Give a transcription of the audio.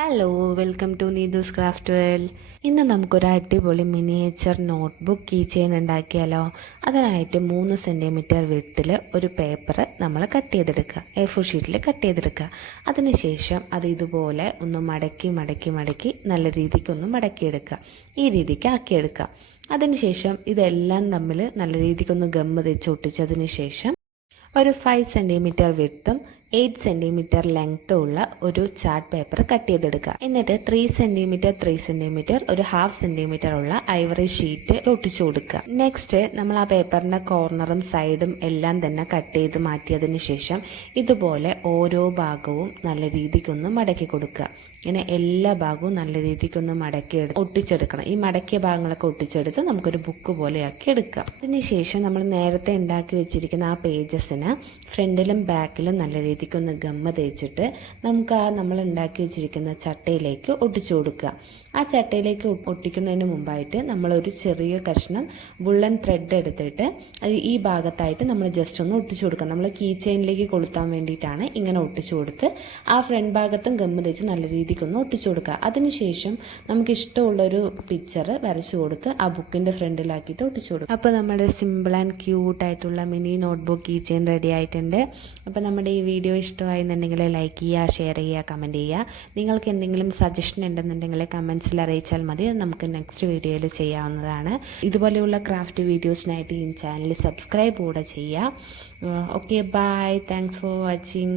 Hello, welcome to Neethu's craft world. ഇന്ന് നമുക്കൊരു അടിപൊളി മിനിയേച്ചർ നോട്ട്ബുക്ക് കീ ചെയിൻ ഉണ്ടാക്കിയാലോ. അതിനായിട്ട് 3 സെൻറ്റിമീറ്റർ വിഡ്ത്തിൽ ഒരു പേപ്പർ നമ്മൾ കട്ട് ചെയ്തെടുക്കുക, A4 ഷീറ്റിൽ കട്ട് ചെയ്തെടുക്കുക. അതിനുശേഷം അത് ഇതുപോലെ ഒന്ന് മടക്കി മടക്കി മടക്കി നല്ല രീതിക്കൊന്ന് മടക്കിയെടുക്കുക, ഈ രീതിക്ക് ആക്കിയെടുക്കുക. അതിനുശേഷം ഇതെല്ലാം തമ്മിൽ നല്ല രീതിക്കൊന്ന് ഗമ്മ് തേച്ച് ഒട്ടിച്ചതിന് ശേഷം ഒരു 5 സെൻറ്റിമീറ്റർ വിഡ്ത്തും 8 സെൻറ്റിമീറ്റർ ലെങ്ത്തും ഉള്ള ഒരു ചാർട്ട് പേപ്പർ കട്ട് ചെയ്തെടുക്കുക. എന്നിട്ട് 3 സെൻറ്റിമീറ്റർ 3 സെൻറ്റിമീറ്റർ ഒരു 1/2 സെൻറ്റിമീറ്റർ ഉള്ള ഐവറി ഷീറ്റ് ഒട്ടിച്ചു കൊടുക്കുക. നെക്സ്റ്റ് നമ്മൾ ആ പേപ്പറിൻ്റെ കോർണറും സൈഡും എല്ലാം തന്നെ കട്ട് ചെയ്ത് മാറ്റിയതിന് ശേഷം ഇതുപോലെ ഓരോ ഭാഗവും നല്ല രീതിക്കൊന്ന് മടക്കി കൊടുക്കുക. ഇങ്ങനെ എല്ലാ ഭാഗവും നല്ല രീതിക്കൊന്ന് ഒട്ടിച്ചെടുക്കണം. ഈ മടക്കിയ ഭാഗങ്ങളൊക്കെ ഒട്ടിച്ചെടുത്ത് നമുക്കൊരു ബുക്ക് പോലെയാക്കി എടുക്കാം. അതിനുശേഷം നമ്മൾ നേരത്തെ ഉണ്ടാക്കി വെച്ചിരിക്കുന്ന ആ പേജസിന് ഫ്രണ്ടിലും ബാക്കിലും നല്ല രീതിക്കൊന്ന് ഗമ്മ തേച്ചിട്ട് നമുക്ക് ആ നമ്മൾ ഉണ്ടാക്കി വെച്ചിരിക്കുന്ന ചട്ടയിലേക്ക് ഒട്ടിച്ചു കൊടുക്കുക. ആ ചട്ടയിലേക്ക് ഒട്ടിക്കുന്നതിന് മുമ്പായിട്ട് നമ്മളൊരു ചെറിയ കഷ്ണം വുള്ളൻ ത്രെഡ് എടുത്തിട്ട് ഈ ഭാഗത്തായിട്ട് നമ്മൾ ജസ്റ്റ് ഒന്ന് ഒട്ടിച്ചു കൊടുക്കുക. നമ്മൾ കീ ചെയിനിലേക്ക് കൊളുത്താൻ വേണ്ടിയിട്ടാണ് ഇങ്ങനെ ഒട്ടിച്ചു കൊടുത്ത് ആ ഫ്രണ്ട് ഭാഗത്തും ഗമ്മ് തേച്ച് നല്ല രീതിക്കൊന്ന് ഒട്ടിച്ചു കൊടുക്കുക. അതിനുശേഷം നമുക്ക് ഇഷ്ടമുള്ളൊരു പിക്ചർ വരച്ചു കൊടുത്ത് ആ ബുക്കിൻ്റെ ഫ്രണ്ടിലാക്കിയിട്ട് ഒട്ടിച്ചു കൊടുക്കുക. അപ്പോൾ നമ്മുടെ സിമ്പിൾ ആൻഡ് ക്യൂട്ടായിട്ടുള്ള mini notebook key chain ready ആയിട്ടുണ്ട്. അപ്പോൾ നമ്മുടെ ഈ വീഡിയോ ഇഷ്ടമായി എന്നുണ്ടെങ്കിൽ ലൈക്ക് ചെയ്യുക, ഷെയർ ചെയ്യുക, കമൻറ്റ് ചെയ്യുക. നിങ്ങൾക്ക് എന്തെങ്കിലും സജഷൻ ഉണ്ടെന്നുണ്ടെങ്കിൽ കമൻസിൽ അറിയിച്ചാൽ മതി. നമുക്ക് നെക്സ്റ്റ് വീഡിയോയിൽ ചെയ്യാവുന്നതാണ്. ഇതുപോലെയുള്ള ക്രാഫ്റ്റ് വീഡിയോസിനായിട്ട് ഈ ചാനൽ സബ്സ്ക്രൈബ് കൂടെ ചെയ്യുക. Okay, bye. Thanks for watching.